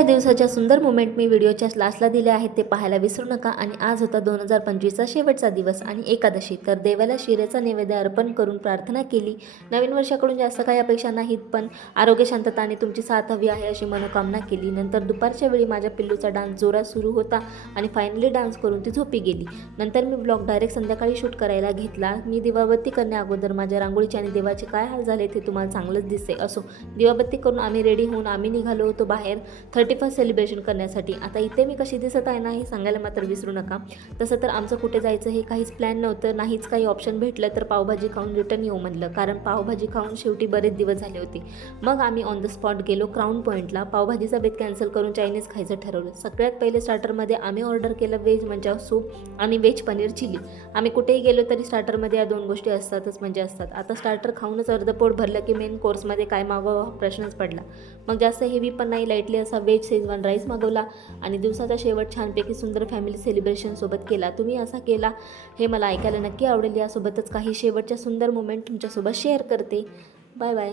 त्या दिवसाच्या सुंदर मोमेंट मी व्हिडिओच्या लास्टला दिले आहेत, ते पाहायला विसरू नका। आणि आज होता 2025चा शेवटचा दिवस आणि एकादशी, तर देवाला शिरेचा नैवेद्य अर्पण करून प्रार्थना केली। नवीन वर्षाकडून जास्त काही अपेक्षा नाहीत, पण आरोग्य, शांतता आणि तुमची साथ हवी आहे अशी मनोकामना केली। नंतर दुपारच्या वेळी माझ्या पिल्लूचा डान्स जोरात सुरू होता आणि फायनली डान्स करून ती झोपी गेली। नंतर मी ब्लॉग डायरेक्ट संध्याकाळी शूट करायला घेतला। मी दिवाबत्ती करण्या अगोदर माझ्या रांगोळीचे आणि देवाचे काय हाल झाले ते तुम्हाला चांगलंच दिसते। असो, दिवाबत्ती करून आम्ही रेडी होऊन आम्ही निघालो होतो बाहेर 31st सेलिब्रेशन करण्यासाठी। आता इथे मी कशी दिसत आहे ना हे सांगायला मात्र विसरू नका। तसं तर आमचं कुठे जायचं हे काहीच प्लॅन नव्हतं, नाहीच काही ऑप्शन भेटलं तर पावभाजी खाऊन रिटर्न येऊ म्हणलं, कारण पावभाजी खाऊन शेवटी बरेच दिवस झाले होते। मग आम्ही ऑन द स्पॉट गेलो क्राऊन पॉईंटला। पावभाजीचा बेत कॅन्सल करून चायनीज खायचं ठरवलं। सगळ्यात पहिले स्टार्टरमध्ये आम्ही ऑर्डर केलं व्हेज मंचाव सूप आणि व्हेज पनीर चिली। आम्ही कुठेही गेलो तरी स्टार्टरमध्ये या दोन गोष्टी असतातच म्हणजे असतात। आता स्टार्टर खाऊनच अर्ध पोट भरलं की मेन कोर्समध्ये काय मागवावा हा प्रश्नच पडला। मग जास्त हेवी पण नाही, लाईटली असा व्हेज शेजवान राईस मागवला आणि दिवसाचा शेवट छानपैकी सुंदर फॅमिली सेलिब्रेशनसोबत केला। तुम्ही असा केला हे मला ऐकायला नक्की आवडेल। यासोबतच काही शेवटच्या सुंदर मोमेंट तुमच्यासोबत शेअर करते। Bye bye.